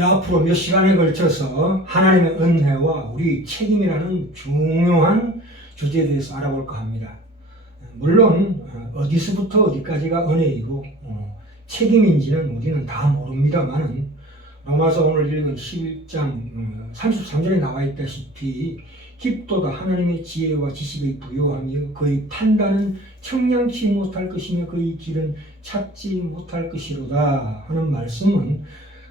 앞으로 몇 시간에 걸쳐서 하나님의 은혜와 우리 책임이라는 중요한 주제에 대해서 알아볼까 합니다. 물론 어디서부터 어디까지가 은혜이고 책임인지는 우리는 다 모릅니다만은 로마서 오늘 읽은 11장 33절에 나와 있다시피 깊도다 하나님의 지혜와 지식의 부요하며 그의 판단은 청량치 못할 것이며 그의 길은 찾지 못할 것이로다 하는 말씀은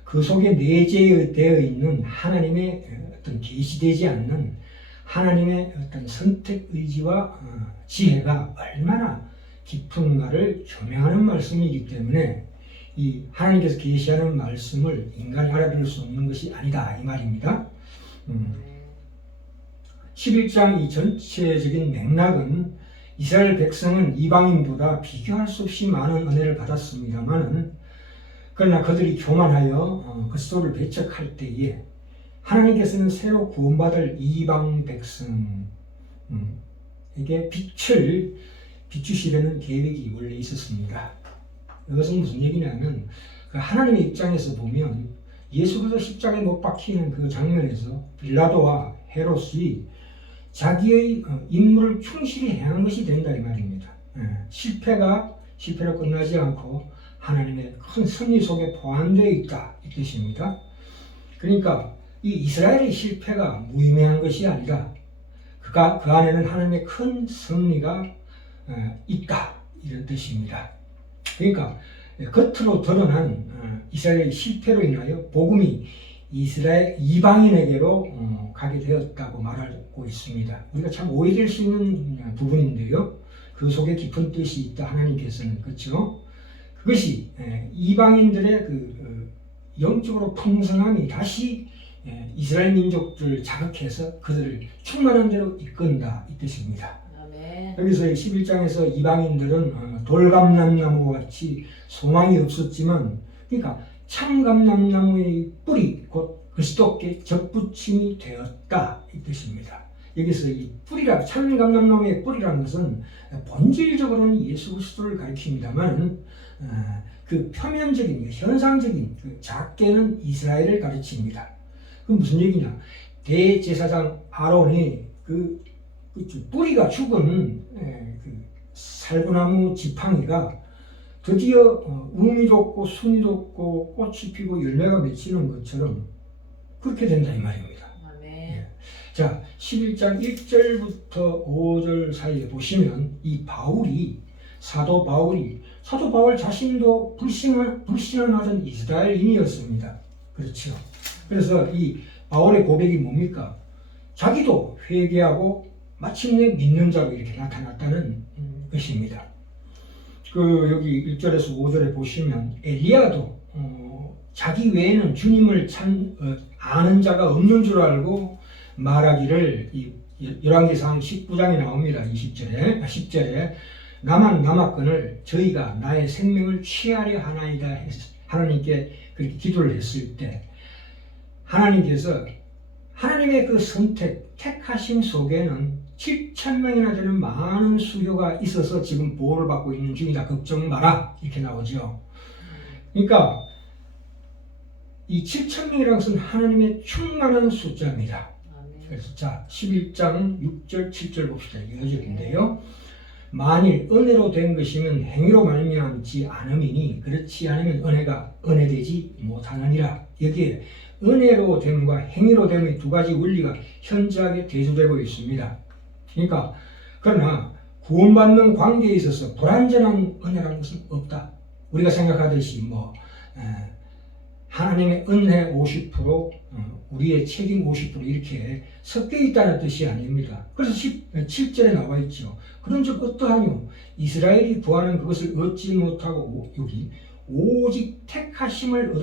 그 속에 내재되어 있는 하나님의 어떤 계시되지 않는 하나님의 어떤 선택 의지와 지혜가 얼마나 깊은가를 조명하는 말씀이기 때문에 이 하나님께서 계시하는 말씀을 인간이 알아들을 수 없는 것이 아니다 이 말입니다. 11장 이 전체적인 맥락은 이스라엘 백성은 이방인보다 비교할 수 없이 많은 은혜를 받았습니다만 그러나 그들이 교만하여 그리스도를 배척할 때에 하나님께서는 새로 구원받을 이방 백성에게 빛을 비추시려는 계획이 원래 있었습니다. 이것은 무슨 얘기냐면 하나님의 입장에서 보면 예수 그리스도 십자가에 못 박히는 그 장면에서 빌라도와 헤롯이 자기의 임무를 충실히 행한 것이 된다 이 말입니다. 실패로 끝나지 않고 하나님의 큰 승리 속에 포함되어 있다 이 뜻입니다. 그러니까 이 이스라엘의 실패가 무의미한 것이 아니라 그 안에는 하나님의 큰 승리가 있다 이런 뜻입니다. 그러니까 겉으로 드러난 이스라엘의 실패로 인하여 복음이 이스라엘 이방인에게로 가게 되었다고 말하고 있습니다. 우리가 참 오해될 수 있는 부분인데요. 그 속에 깊은 뜻이 있다 하나님께서는 그렇죠. 그것이 이방인들의 영적으로 풍성함이 다시 이스라엘 민족들을 자극해서 그들을 충만한 대로 이끈다 이 뜻입니다. 아멘. 여기서 11장에서 이방인들은 돌감람나무와 같이 소망이 없었지만 그러니까 참감람나무의 뿌리 곧 그리스도께 접붙임이 되었다 이 뜻입니다. 여기서 이 뿌리라 참감람나무의 뿌리라는 것은 본질적으로는 예수 그리스도를 가리킵니다만 그 표면적인 현상적인 작게는 이스라엘을 가르칩니다. 그 무슨 얘기냐? 대제사장 아론이 그 뿌리가 죽은 살구나무 지팡이가 드디어 우미 돋고 순이 돋고 꽃이 피고 열매가 맺히는 것처럼 그렇게 된다 이 말입니다. 네. 자, 11장 1절부터 5절 사이에 보시면 이 사도 바울 자신도 불신앙하던 이스라엘인이었습니다. 그렇죠. 그래서 이 바울의 고백이 뭡니까? 자기도 회개하고 마침내 믿는 자로 이렇게 나타났다는 것입니다. 여기 1절에서 5절에 보시면 엘리야도 자기 외에는 주님을 아는 자가 없는 줄 알고 말하기를 열왕기상 19장에 나옵니다. 10절에 나만 남았거늘 저희가 나의 생명을 취하려 하나이다 하나님께 그렇게 기도를 했을 때 하나님께서 하나님의 그 택하심 속에는 7,000명이나 되는 많은 수요가 있어서 지금 보호를 받고 있는 중이다. 걱정 마라. 이렇게 나오죠. 그러니까 이 7,000명이라는 것은 하나님의 충만한 숫자입니다. 그래서 자 11장 6절 7절 봅시다. 이어절인데요. 만일 은혜로 된 것이면 행위로 말미암지 않음이니 그렇지 않으면 은혜가 은혜되지 못하느니라. 여기에 은혜로 됨과 행위로 됨의 두 가지 원리가 현저하게 대조되고 있습니다. 그러니까 그러나 구원받는 관계에 있어서 불완전한 은혜라는 것은 없다. 우리가 생각하듯이 하나님의 은혜 50% 우리의 책임 50% 이렇게 섞여 있다는 뜻이 아닙니다. 그래서 7절에 나와 있죠. 그런즉 어떠하뇨? 이스라엘이 구하는 그것을 얻지 못하고 여기 오직 택하심을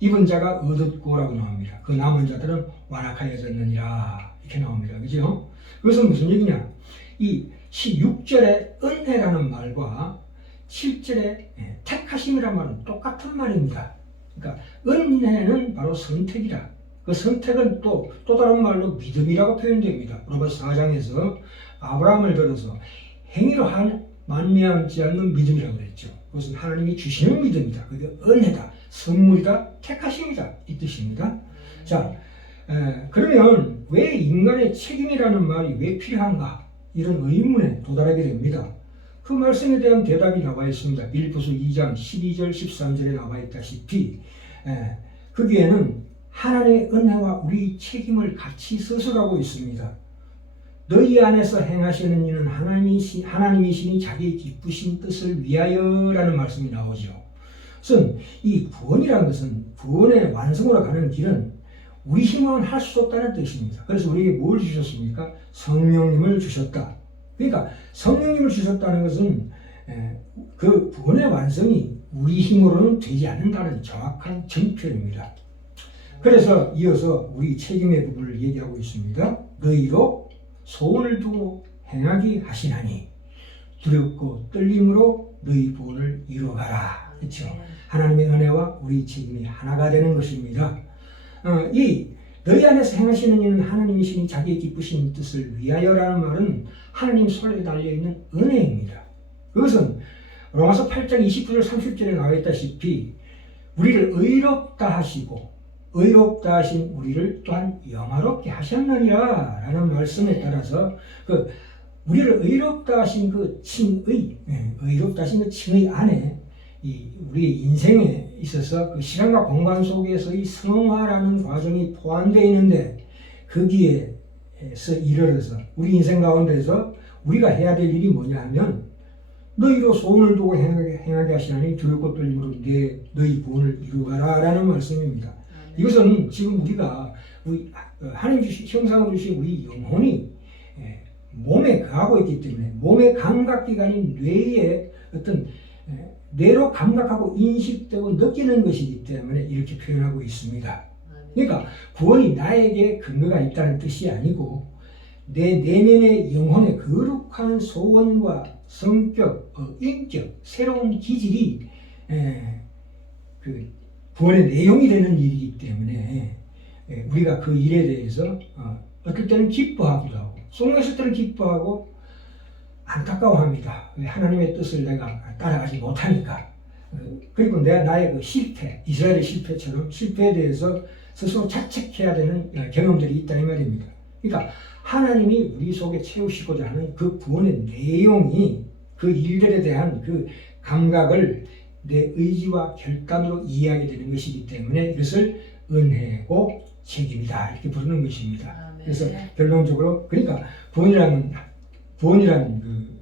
입은 자가 얻었고라고 나옵니다. 그 남은 자들은 완악하여졌느니라 이렇게 나옵니다. 그죠? 그것은 무슨 얘기냐? 이 16절의 은혜라는 말과 7절의 택하심이라는 말은 똑같은 말입니다. 그러니까 은혜는 바로 선택이라. 그 선택은 또 다른 말로 믿음이라고 표현됩니다. 로마서 4장에서 아브라함을 들어서 행위로 말미암지 않는 믿음이라고 그랬죠. 그것은 하나님이 주시는 믿음이다. 그게 은혜다. 선물이다, 택하심이다 이 뜻입니다. 자, 그러면 왜 인간의 책임이라는 말이 왜 필요한가? 이런 의문에 도달하게 됩니다. 그 말씀에 대한 대답이 나와 있습니다. 빌립보서 2장 12절 13절에 나와 있다시피 거기에는 하나님의 은혜와 우리 책임을 같이 서술하고 있습니다. 너희 안에서 행하시는 일은 하나님이시니 자기의 기쁘신 뜻을 위하여라는 말씀이 나오죠. 우선 이 구원이라는 것은 구원의 완성으로 가는 길은 우리 힘으로는 할 수 없다는 뜻입니다. 그래서 우리에게 뭘 주셨습니까? 성령님을 주셨다. 그러니까 성령님을 주셨다는 것은 그 구원의 완성이 우리 힘으로는 되지 않는다는 정확한 정표입니다. 그래서 이어서 우리 책임의 부분을 얘기하고 있습니다. 너희로 소원을 두고 행하게 하시나니 두렵고 떨림으로 너희 구원을 이루어가라. 그렇죠? 하나님의 은혜와 우리 책임이 하나가 되는 것입니다. 이 너희 안에서 행하시는 일은 하나님이시니 자기의 기쁘신 뜻을 위하여라는 말은 하나님 손에 달려있는 은혜입니다. 그것은 로마서 8장 29절 30절에 나와 있다시피 우리를 의롭다 하시고 의롭다 하신 우리를 또한 영화롭게 하셨느니라 라는 말씀에 따라서 그 우리를 의롭다 하신 그 칭의, 의롭다 하신 그 칭의 안에 우리의 인생에 있어서 그 시간과 공간 속에서의 성화라는 과정이 포함되어 있는데 거기에서 이르러서 우리 인생 가운데서 우리가 해야 될 일이 뭐냐 하면 너희로 소원을 두고 행하게 하시나니 두렵고 떨림으로 너희 구원을 이루어가라 라는 말씀입니다. 이것은 지금 우리가 하나님 주신 형상으로 주신 우리 영혼이 몸에 거하고 있기 때문에 몸의 감각기관인 뇌의 어떤 뇌로 감각하고 인식되고 느끼는 것이기 때문에 이렇게 표현하고 있습니다. 그러니까 구원이 나에게 근거가 있다는 뜻이 아니고 내 내면의 영혼의 거룩한 소원과 성격, 인격, 새로운 기질이 그 구원의 내용이 되는 일이기 때문에 우리가 그 일에 대해서 어떨 때는 기뻐하기도 하고 속에서 때는 기뻐하고 안타까워합니다. 하나님의 뜻을 내가 따라가지 못하니까. 그리고 나의 그 실패, 이스라엘의 실패처럼 실패에 대해서 스스로 자책해야 되는 경험들이 있다 이 말입니다. 그러니까 하나님이 우리 속에 채우시고자 하는 그 구원의 내용이 그 일들에 대한 그 감각을 내 의지와 결단으로 이해하게 되는 것이기 때문에 이것을 은혜고 책임이다 이렇게 부르는 것입니다. 그래서 결론적으로 그러니까 구원이라는 그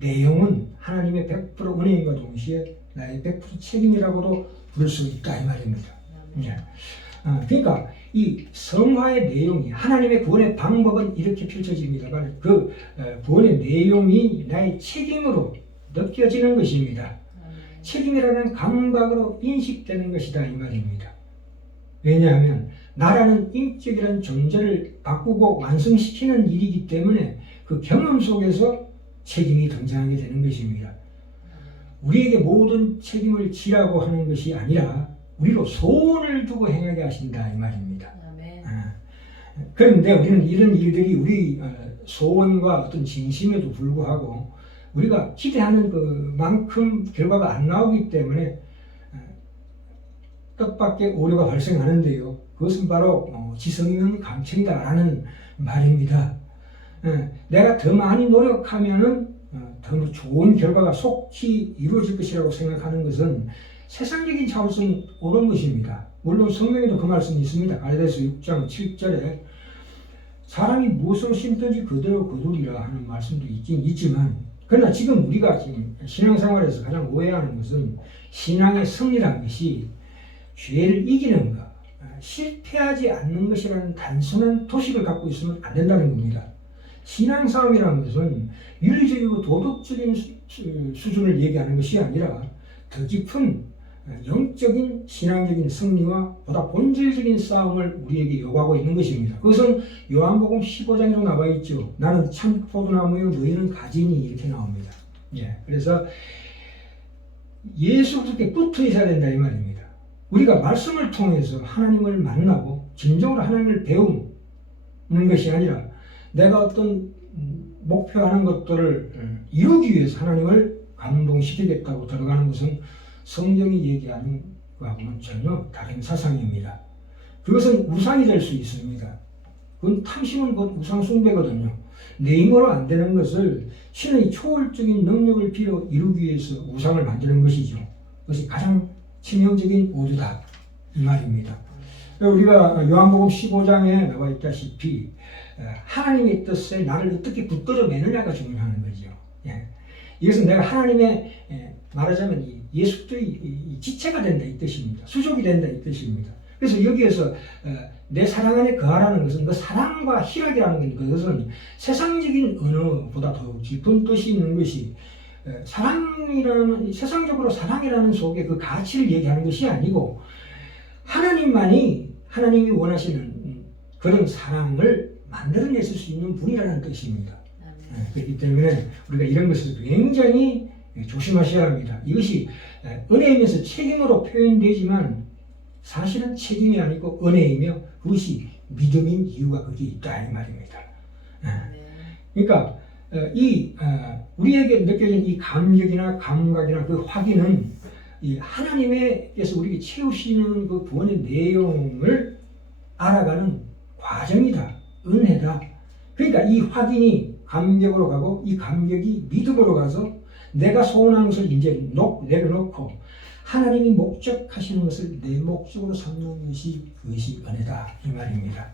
내용은 하나님의 100% 은혜임과 동시에 나의 100% 책임이라고도 부를 수 있다 이 말입니다. 그러니까 이 성화의 내용이 하나님의 구원의 방법은 이렇게 펼쳐집니다만 그 구원의 내용이 나의 책임으로 느껴지는 것입니다. 책임이라는 감각으로 인식되는 것이다 이 말입니다. 왜냐하면 나라는 인격이라는 존재를 바꾸고 완성시키는 일이기 때문에 그 경험 속에서 책임이 등장하게 되는 것입니다. 우리에게 모든 책임을 지라고 하는 것이 아니라 우리로 소원을 두고 행하게 하신다 이 말입니다. 그런데 우리는 이런 일들이 우리 소원과 어떤 진심에도 불구하고 우리가 기대하는 그만큼 결과가 안 나오기 때문에 뜻밖의 오류가 발생하는데요. 그것은 바로 지성이는 감청이다라는 말입니다. 내가 더 많이 노력하면은 더 좋은 결과가 속히 이루어질 것이라고 생각하는 것은 세상적인 차원에서는 옳은 것입니다. 물론 성경에도 그 말씀이 있습니다. 갈라디아서 6장 7절에 사람이 무엇을 심든지 그대로 거두리라 하는 말씀도 있긴 있지만 그러나 지금 우리가 지금 신앙생활에서 가장 오해하는 것은 신앙의 승리라는 것이 죄를 이기는 것, 실패하지 않는 것이라는 단순한 도식을 갖고 있으면 안 된다는 겁니다. 신앙싸움이라는 것은 윤리적이고 도덕적인 수준을 얘기하는 것이 아니라 더 깊은 영적인 신앙적인 승리와 보다 본질적인 싸움을 우리에게 요구하고 있는 것입니다. 그것은 요한복음 15장에도 나와 있죠. 나는 참 포도나무요 너희는 가지니 이렇게 나옵니다. 그래서 예수 그리스도께 붙어 있어야 된다 이 말입니다. 우리가 말씀을 통해서 하나님을 만나고 진정으로 하나님을 배우는 것이 아니라 내가 어떤 목표하는 것들을 이루기 위해서 하나님을 감동시키겠다고 들어가는 것은 성경이 얘기하는 그하고는 전혀 다른 사상입니다. 그것은 우상이 될 수 있습니다. 그건 탐심은 곧 우상 숭배거든요. 내 힘으로 안 되는 것을 신의 초월적인 능력을 빌어 이루기 위해서 우상을 만드는 것이죠. 그것이 가장 치명적인 오류다 이 말입니다. 우리가 요한복음 15장에 나와 있다시피 하나님의 뜻에 나를 어떻게 붙들어 매느냐가 중요한 거죠. 예. 이것은 내가 하나님의 말하자면 예수의 지체가 된다 이 뜻입니다. 수족이 된다 이 뜻입니다. 그래서 여기에서 내 사랑 안에 거하라는 것은 그 사랑과 희락이라는 것은 세상적인 언어보다 더 깊은 뜻이 있는 것이 사랑이라는 세상적으로 사랑이라는 속에 그 가치를 얘기하는 것이 아니고 하나님이 원하시는 그런 사랑을 만들어낼 수 있는 분이라는 뜻입니다. 그렇기 때문에 우리가 이런 것을 굉장히 조심하셔야 합니다. 이것이 은혜이면서 책임으로 표현되지만 사실은 책임이 아니고 은혜이며 그것이 믿음인 이유가 거기에 있다 이 말입니다. 그러니까 우리에게 느껴진 이 감격이나 감각이나 그 확인은 이 하나님께서 우리에게 채우시는 그 구원의 내용을 알아가는 과정이다. 은혜다. 그러니까 이 확인이 감격으로 가고 이 감격이 믿음으로 가서 내가 소원한 것을 이제 내려놓고 하나님이 목적하시는 것을 내 목적으로 삼는 것이 그것이 은혜다 이 말입니다.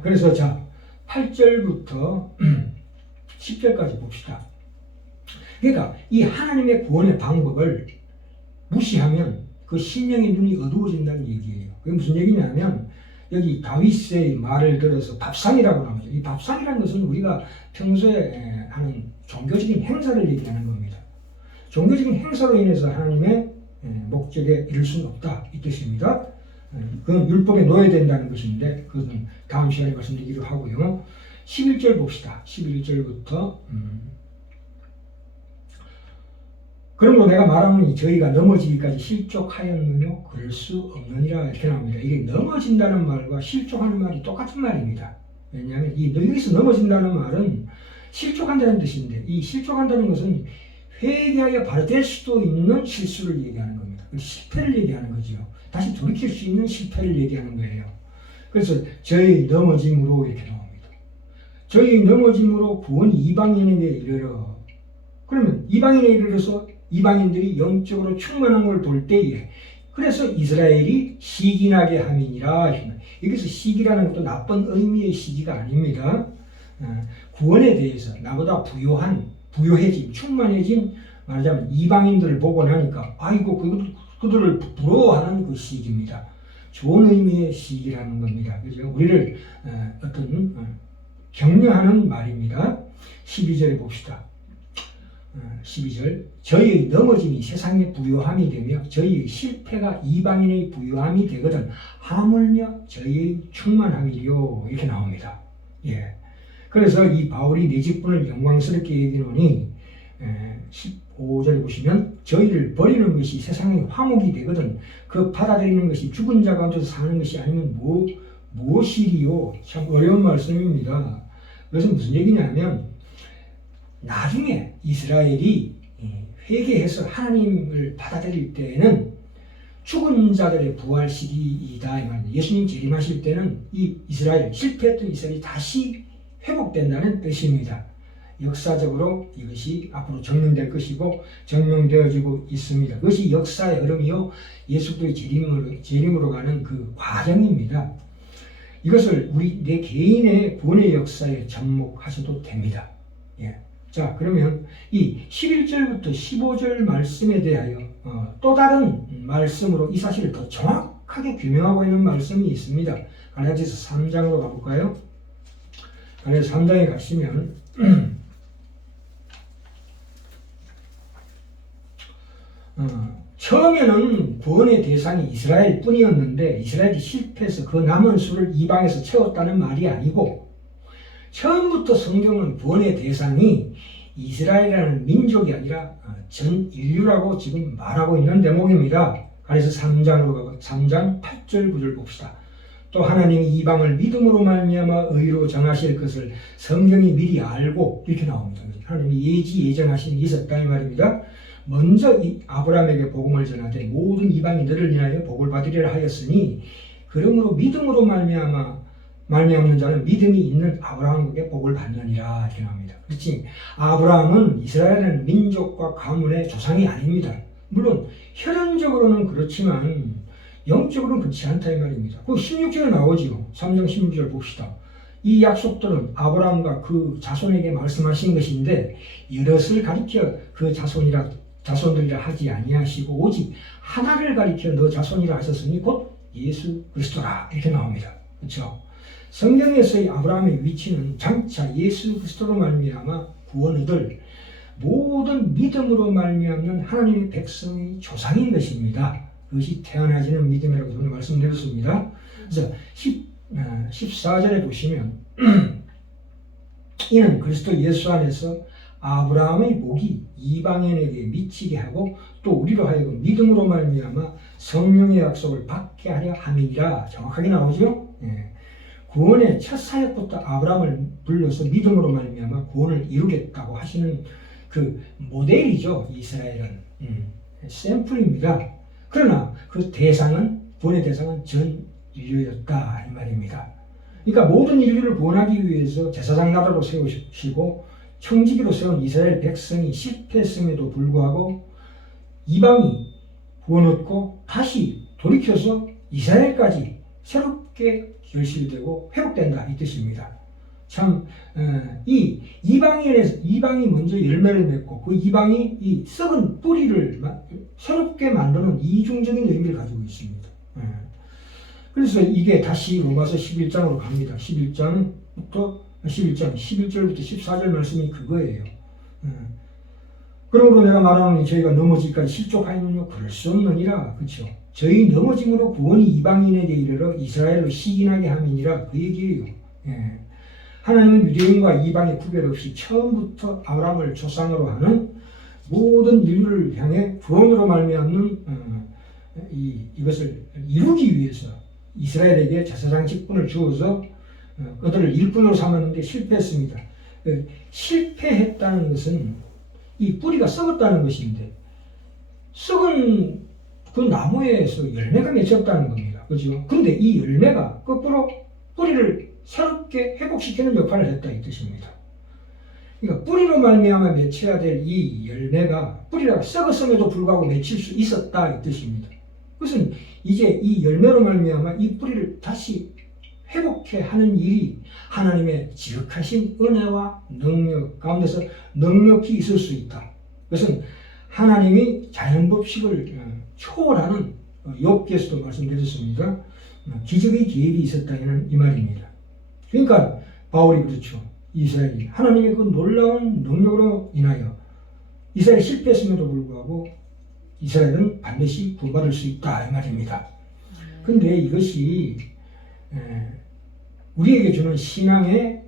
그래서 자 8절부터 10절까지 봅시다. 그러니까 이 하나님의 구원의 방법을 무시하면 그 심령의 눈이 어두워진다는 얘기예요. 그게 무슨 얘기냐면 여기 다윗의 말을 들어서 밥상이라고 나오죠. 이 밥상이라는 것은 우리가 평소에 하는 종교적인 행사를 얘기하는 겁니다. 종교적인 행사로 인해서 하나님의 목적에 이를 수는 없다 이 뜻입니다. 그건 율법에 놓여야 된다는 것인데 그것은 다음 시간에 말씀드리기로 하고요. 11절 봅시다. 11절부터 그러므로 내가 말하노니 저희가 넘어지기까지 실족하였느뇨 그럴 수 없느니라 이렇게 나옵니다. 이게 넘어진다는 말과 실족하는 말이 똑같은 말입니다. 왜냐하면 여기서 넘어진다는 말은 실족한다는 뜻인데 이 실족한다는 것은 회개하여 바로 될 수도 있는 실수를 얘기하는 겁니다. 실패를 얘기하는 거죠. 다시 돌이킬 수 있는 실패를 얘기하는 거예요. 그래서 저희 넘어짐으로 이렇게 나옵니다. 저희 넘어짐으로 구원이 이방인에게 이르러 그러면 이방인에 이르러서 이방인들이 영적으로 충만한 걸 볼 때에 그래서 이스라엘이 시기나게 함이니라. 여기서 시기라는 것도 나쁜 의미의 시기가 아닙니다. 구원에 대해서 나보다 부요해진, 충만해진 말하자면 이방인들을 보고 나니까 아이고 그들을 부러워하는 그 시기입니다. 좋은 의미의 시기라는 겁니다. 그죠? 우리를 격려하는 말입니다. 12절에 봅시다. 12절 저희의 넘어짐이 세상의 부요함이 되며 저희의 실패가 이방인의 부요함이 되거든 하물며 저희의 충만함이요 이렇게 나옵니다. 그래서 이 바울이 내 직분을 영광스럽게 여기노니 15절에 보시면 저희를 버리는 것이 세상의 화목이 되거든 그 받아들이는 것이 죽은 자 가운데서 사는 것이 아니면 무엇이리요. 참 어려운 말씀입니다. 그것은 무슨 얘기냐면 나중에 이스라엘이 회개해서 하나님을 받아들일 때에는 죽은 자들의 부활 시기이다 이 말입니다. 예수님 재림하실 때는 이 이스라엘 실패했던 이스라엘이 다시 회복된다는 뜻입니다. 역사적으로 이것이 앞으로 증명될 것이고 증명되어지고 있습니다. 그것이 역사의 흐름이요 예수 그리스도의 재림으로 가는 그 과정입니다. 이것을 내 개인의 구원의 역사에 접목하셔도 됩니다. 자 그러면 이 11절부터 15절 말씀에 대하여 또 다른 말씀으로 이 사실을 더 정확하게 규명하고 있는 말씀이 있습니다. 갈라디아서 3장으로 가볼까요? 갈라디아서 3장에 가시면 처음에는 구원의 대상이 이스라엘 뿐이었는데 이스라엘이 실패해서 그 남은 수를 이방에서 채웠다는 말이 아니고 처음부터 성경은 구원의 대상이 이스라엘이라는 민족이 아니라 전 인류라고 지금 말하고 있는 대목입니다. 그래서 3장으로 가고 3장 8절 9절 봅시다. 또 하나님이 이방을 믿음으로 말미암아 의로 정하실 것을 성경이 미리 알고 이렇게 나옵니다. 하나님이 예정하심이 있었다 이 말입니다. 먼저 이 아브라함에게 복음을 전하되 모든 이방인들을 위하여 복을 받으리라 하였으니 그러므로 믿음으로 말미암는 자는 믿음이 있는 아브라함에게 복을 받느니라 이렇게 나옵니다. 그렇지? 아브라함은 이스라엘은 민족과 가문의 조상이 아닙니다. 물론 혈연적으로는 그렇지만 영적으로는 그렇지 않다 이 말입니다. 그 16절에 나오지요. 3장 16절 봅시다. 이 약속들은 아브라함과 그 자손에게 말씀하신 것인데 여럿을 가리켜 그 자손들이라 하지 아니하시고 오직 하나를 가리켜 너 자손이라 하셨으니 곧 예수 그리스도라 이렇게 나옵니다. 그렇죠? 성경에서의 아브라함의 위치는 장차 예수 그리스도로 말미암아 구원 얻을 모든 믿음으로 말미암는 하나님의 백성의 조상인 것입니다. 그것이 태어나지는 믿음이라고 저는 말씀드렸습니다. 그래서 14절에 보시면 이는 그리스도 예수 안에서 아브라함의 복이 이방인에게 미치게 하고 또 우리로 하여금 믿음으로 말미암아 성령의 약속을 받게 하려 함이니라 정확하게 나오죠. 예. 구원의 첫 사역부터 아브라함을 불러서 믿음으로 말미암아 구원을 이루겠다고 하시는 그 모델이죠. 이스라엘은 샘플입니다. 그러나 그 대상은 구원의 대상은 전 인류였다 이 말입니다. 그러니까 모든 인류를 구원하기 위해서 제사장 나라로 세우시고 청지기로 세운 이스라엘 백성이 실패했음에도 불구하고 이방이 구원 얻고 다시 돌이켜서 이스라엘까지 새롭게 결실되고 회복된다 이 뜻입니다. 참 이 이방이 먼저 열매를 맺고 그 이방이 이 썩은 뿌리를 새롭게 만드는 이중적인 의미를 가지고 있습니다. 그래서 이게 다시 로마서 11장으로 갑니다. 11장 11절부터 14절 말씀이 그거예요. 그러므로 내가 말하노니 저희가 넘어지기까지 실족하였느냐 그럴 수 없느니라. 그렇죠? 저희 넘어짐으로 구원이 이방인에게 이르러 이스라엘로 시인하게 함이니라 그 얘기예요. 예. 하나님은 유대인과 이방의 구별 없이 처음부터 아브라함을 조상으로 하는 모든 인류를 향해 구원으로 말미암는 이것을 이루기 위해서 이스라엘에게 제사장 직분을 주어서 그들을 일꾼으로 삼았는데 실패했습니다. 실패했다는 것은 이 뿌리가 썩었다는 것인데 썩은 그 나무에서 열매가 맺혔다는 겁니다. 그죠? 근데 이 열매가 거꾸로 뿌리를 새롭게 회복시키는 역할을 했다 이 뜻입니다. 그러니까 뿌리로 말미암아 맺혀야 될 이 열매가 뿌리가 썩었음에도 불구하고 맺힐 수 있었다 이 뜻입니다. 그것은 이제 이 열매로 말미암아 이 뿌리를 다시 회복해 하는 일이 하나님의 지극하신 은혜와 능력 가운데서 넉넉히 있을 수 있다. 그것은 하나님이 자연법칙을 초월하는 욥기에서도 말씀드렸습니다. 기적의 개입이 있었다는 이 말입니다. 그러니까 바울이 그렇죠. 이스라엘이 하나님의 그 놀라운 능력으로 인하여 이스라엘이 실패했음에도 불구하고 이스라엘은 반드시 구원받을 수 있다 이 말입니다. 그런데 이것이 우리에게 주는 신앙의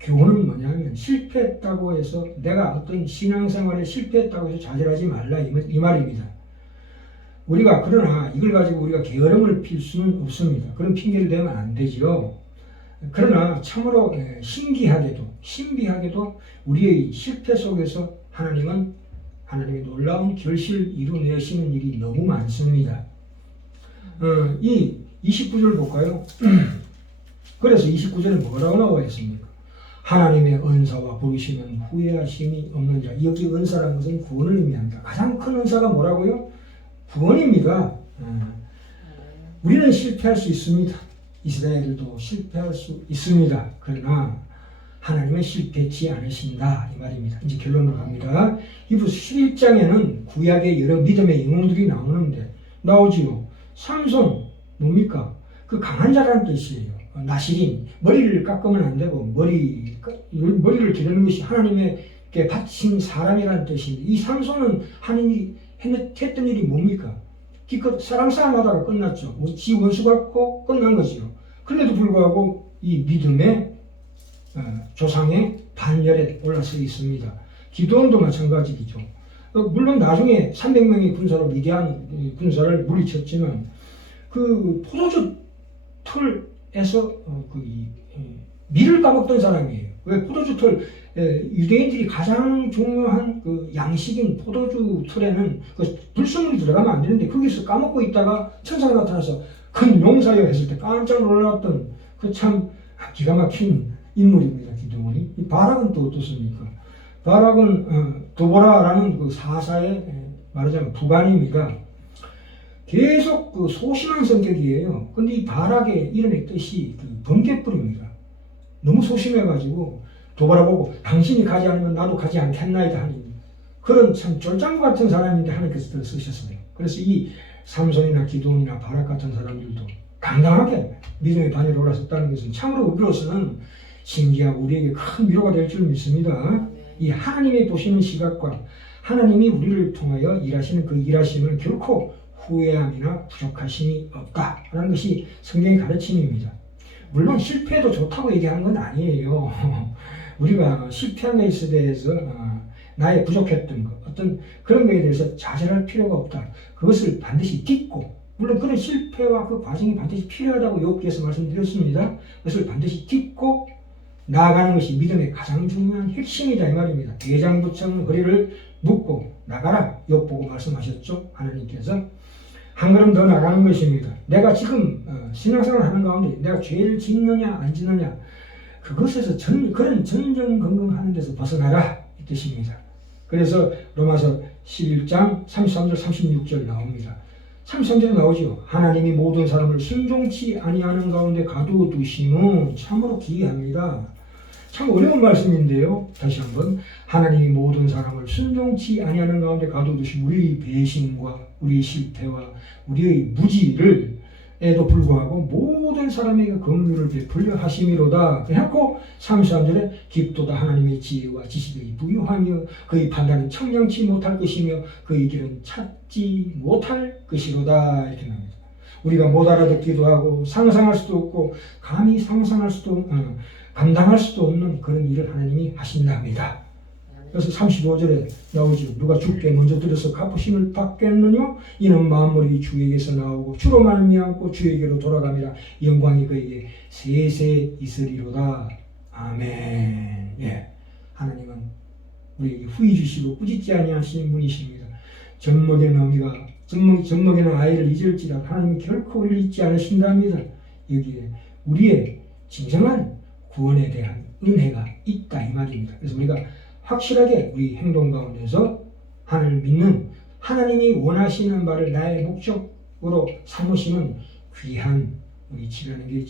교훈은 뭐냐면 실패했다고 해서 내가 어떤 신앙생활에 실패했다고 해서 좌절하지 말라 이 말입니다. 우리가 그러나 이걸 가지고 우리가 게으름을 필 수는 없습니다. 그런 핑계를 대면 안 되지요. 그러나 참으로 신비하게도 우리의 실패 속에서 하나님의 놀라운 결실을 이루내시는 일이 너무 많습니다. 이 29절 볼까요? 그래서 29절에 뭐라고 나와 있습니까? 하나님의 은사와 부르심은 후회하심이 없는 자. 여기 은사라는 것은 구원을 의미합니다. 가장 큰 은사가 뭐라고요? 구원입니다. 우리는 실패할 수 있습니다. 이스라엘도 실패할 수 있습니다. 그러나 하나님은 실패치 않으신다 이 말입니다. 이제 결론으로 갑니다. 히브리서 11장에는 구약의 여러 믿음의 영웅들이 나오지요. 삼손 뭡니까? 그 강한 자라는 뜻이에요. 나시린 머리를 깎으면 안 되고 머리를 기르는 것이 하나님께 바친 사람이라는 뜻입니다. 이 삼손은 하나님이 했던 일이 뭡니까? 기껏 사람 하다가 끝났죠. 지 원수 갖고 끝난 거죠. 그런데도 불구하고 이 믿음의 조상의 반열에 올라서 있습니다. 기도원도 마찬가지죠. 물론 나중에 300명의 군사로 미디안 군사를 물리쳤지만 그 포도주 틀에서 밀을 까먹던 사람이에요. 왜? 포도주 틀, 유대인들이 가장 중요한 그 양식인 포도주 틀에는 그 불순물이 들어가면 안 되는데 거기서 까먹고 있다가 천사가 나타나서 큰 용사여 했을 때 깜짝 놀랐던 그 참 기가 막힌 인물입니다. 기드온이. 이 바락은 또 어떻습니까? 바락은 도보라라는 그 사사의 말하자면 부관입니다. 계속 그 소심한 성격이에요. 근데 이 바락의 이름의 뜻이 그 번개불입니다. 너무 소심해가지고 도바라 보고 당신이 가지 않으면 나도 가지 않겠나이다 하니 그런 참 쫄장구 같은 사람인데 하나님께서 쓰셨어요. 그래서 이 삼손이나 기드온이나 바락 같은 사람들도 당당하게 믿음의 반열에 올라섰다는 것은 참으로 우리로서는 신기하고 우리에게 큰 위로가 될 줄 믿습니다. 이 하나님의 보시는 시각과 하나님이 우리를 통하여 일하시는 그 일하심을 결코 후회함이나 부족하심이 없다라는 것이 성경의 가르침입니다. 물론 실패도 좋다고 얘기하는 건 아니에요. 우리가 실패한 것에 대해서 나의 부족했던 것, 어떤 그런 것에 대해서 좌절할 필요가 없다. 그것을 반드시 딛고, 물론 그런 실패와 그 과정이 반드시 필요하다고 욥기에서 말씀드렸습니다. 그것을 반드시 딛고 나아가는 것이 믿음의 가장 중요한 핵심이다 이 말입니다. 대장부처는 허리를 묶고 나가라 욥 보고 말씀하셨죠. 하나님께서 한 걸음 더 나가는 것입니다. 내가 지금 신앙생활을 하는 가운데 내가 죄를 짓느냐 안 짓느냐 그것에서 그런 전전긍긍하는 데서 벗어나라 이 뜻입니다. 그래서 로마서 11장 33절 36절 나옵니다. 33절 나오죠. 하나님이 모든 사람을 순종치 아니하는 가운데 가두어두심은 참으로 기이합니다. 참 어려운 말씀인데요. 다시 한번 하나님이 모든 사람을 순종치 아니하는 가운데 가두어두심 우리의 배신과 우리의 실패와 우리의 무지를 에도 불구하고 모든 사람에게 긍휼을 베풀려 하심이로다. 그래갖고 33절에 깊도다 하나님의 지혜와 지식이 부유하며 그의 판단은 청량치 못할 것이며 그의 길은 찾지 못할 것이로다. 이렇게 나옵니다. 우리가 못 알아듣기도 하고 상상할 수도 없고 감히 상상할 수도 감당할 수도 없는 그런 일을 하나님이 하신답니다. 그래서 35절에 나오죠. 누가 주께 먼저 드려서 갚으심을 받겠느냐? 이는 만물이 주에게서 나오고 주로 말미암고 주에게로 돌아가미라. 영광이 그에게 세세 있으리로다. 아멘. 예, 하나님은 우리에게 후히 주시고 꾸짖지 아니하시는 분이십니다. 젖먹이는 어미가 젖먹이는 아이를 잊을지라 하나님은 결코 우리를 잊지 않으신답니다. 여기에 우리의 진정한 구원에 대한 은혜가 있다 이 말입니다. 그래서 우리가 확실하게 우리 행동 가운데서 하나님을 믿는 하나님이 원하시는 바를 나의 목적으로 삼으시는 귀한 위치라는 게